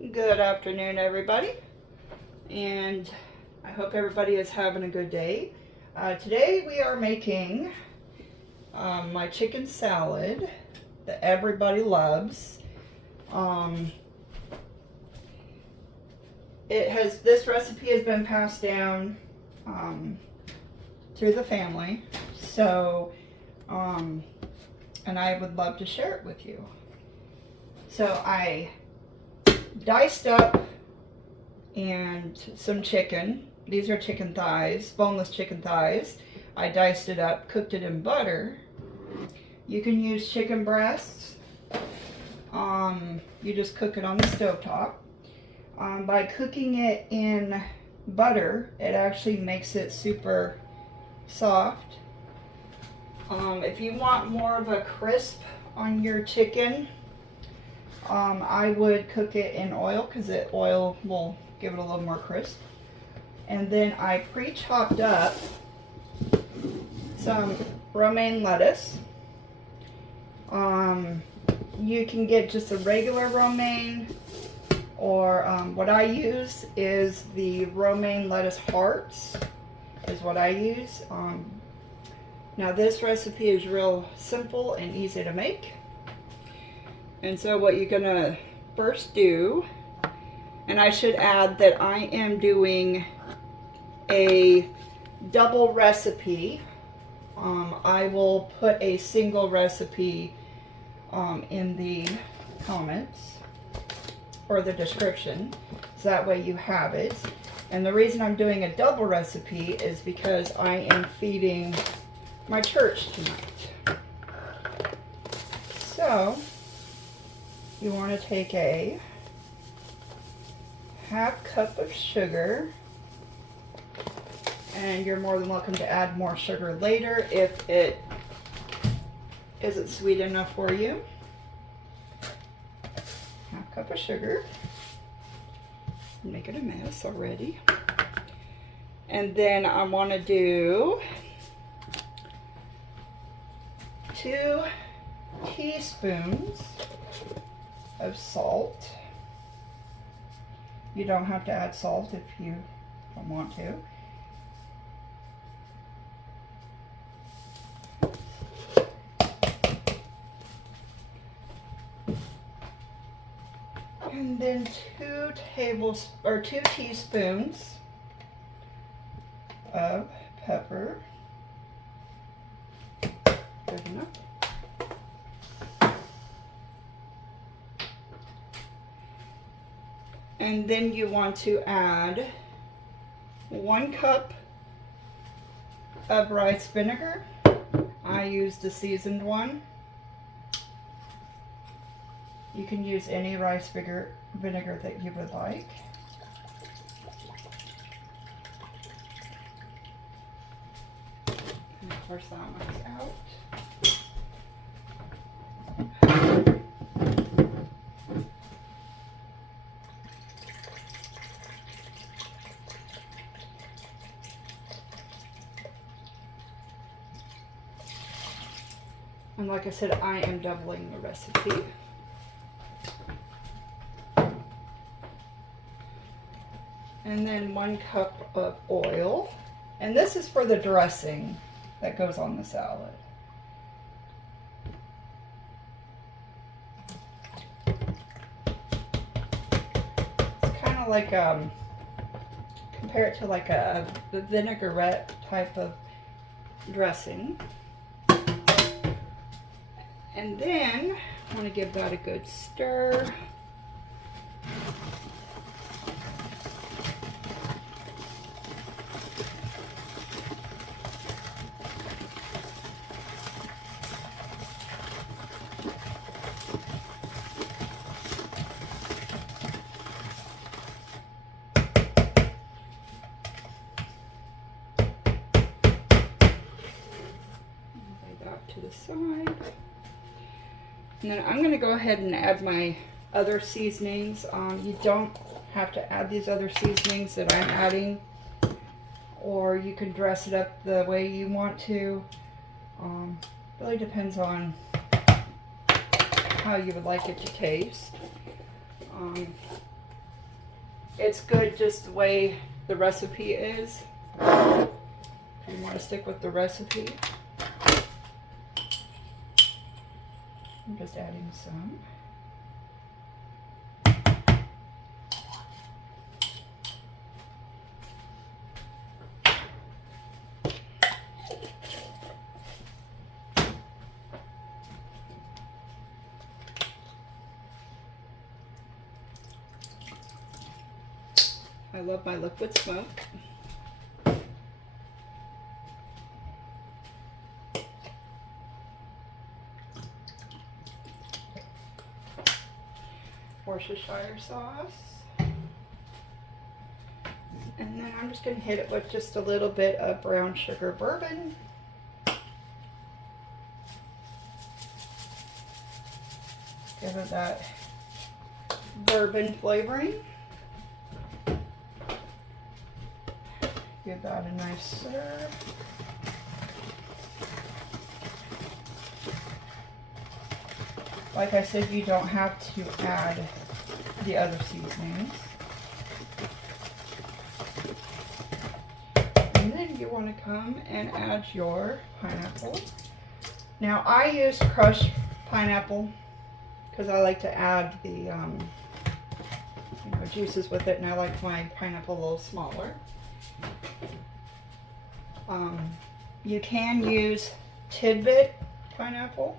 Good afternoon, everybody, and I hope everybody is having a good day. Today we are making my chicken salad that everybody loves. This recipe has been passed down through the family, so and I would love to share it with you. So I diced up and some chicken. These are chicken thighs, boneless chicken thighs. I diced it up, cooked it in butter. You can use chicken breasts. You just cook it on the stovetop. By cooking it in butter, it actually makes it super soft. If you want more of a crisp on your chicken, I would cook it in oil because the oil will give it a little more crisp. And then I pre-chopped up some romaine lettuce. You can get just a regular romaine, or what I use is the romaine lettuce hearts is what I use. Now this recipe is real simple and easy to make. And so what you're gonna first do, and I should add that I am doing a double recipe. I will put a single recipe in the comments or the description, so that way you have it. And the reason I'm doing a double recipe is because I am feeding my church tonight. So you want to take a half cup of sugar, and you're more than welcome to add more sugar later if it isn't sweet enough for you. Half cup of sugar. I'm making a mess already. And then I want to do 2 teaspoons of salt. You don't have to add salt if you don't want to. And then 2 teaspoons of pepper. Good enough. And then you want to add 1 cup of rice vinegar. I used the seasoned one. You can use any rice vinegar that you would like. And of course that one's out. And like I said, I am doubling the recipe. And then 1 cup of oil. And this is for the dressing that goes on the salad. It's kind of like, compare it to like a vinaigrette type of dressing. And then I want to give that a good stir. Lay that to the side. And then I'm going to go ahead and add my other seasonings. You don't have to add these other seasonings that I'm adding, or you can dress it up the way you want to. Really depends on how you would like it to taste. it's good just the way the recipe is. If you want to stick with the recipe. I'm just adding some. I love my liquid smoke. Worcestershire sauce. And then I'm just going to hit it with just a little bit of brown sugar bourbon. Give it that bourbon flavoring. Give that a nice stir. Like I said, you don't have to add the other seasonings. And then you want to come and add your pineapple. Now I use crushed pineapple because I like to add the juices with it, and I like my pineapple a little smaller. You can use tidbit pineapple.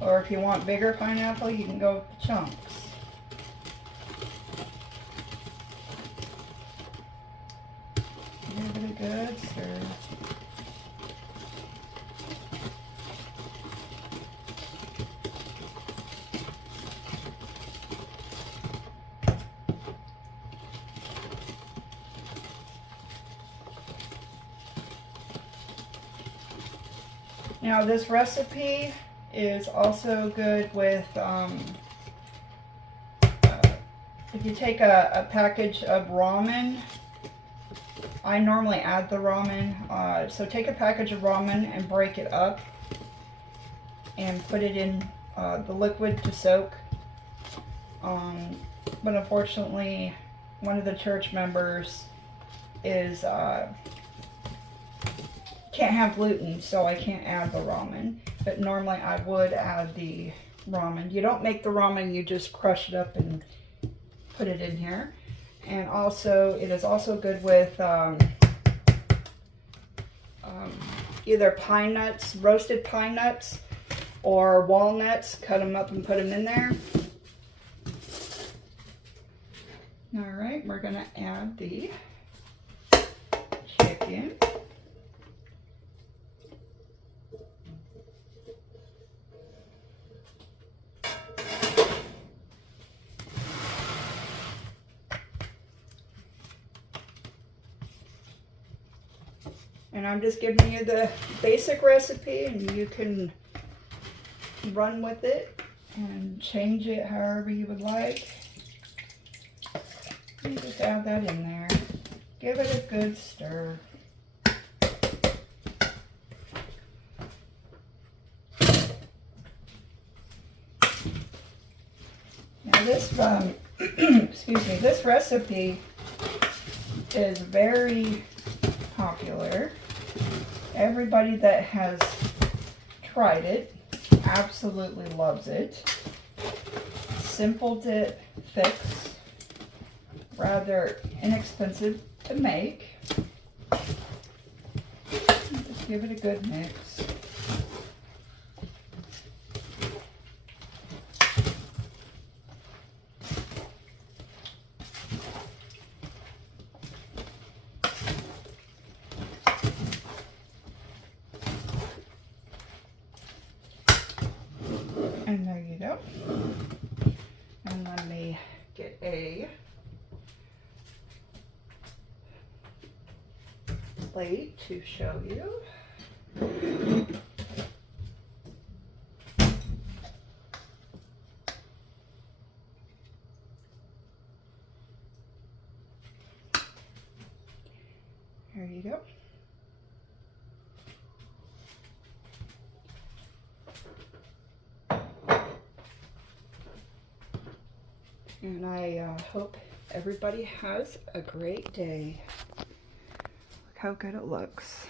Or if you want bigger pineapple, you can go with the chunks. Give it a good stir. Now this recipe is also good with, if you take a package of ramen, I normally add the ramen, so take a package of ramen and break it up and put it in the liquid to soak. But unfortunately, one of the church members is can't have gluten, so I can't add the ramen. But normally I would add the ramen. You don't make the ramen, you just crush it up and put it in here. And also, it is also good with either pine nuts, roasted pine nuts, or walnuts. Cut them up and put them in there. All right, we're gonna add the chicken. And I'm just giving you the basic recipe, and you can run with it and change it however you would like. And just add that in there. Give it a good stir. Now this, excuse me, this recipe is very popular. Everybody that has tried it absolutely loves it. Simple to fix, rather inexpensive to make. Just give it a good mix. And there you go. And let me get a plate to show you. There you go. And I hope everybody has a great day. Look how good it looks.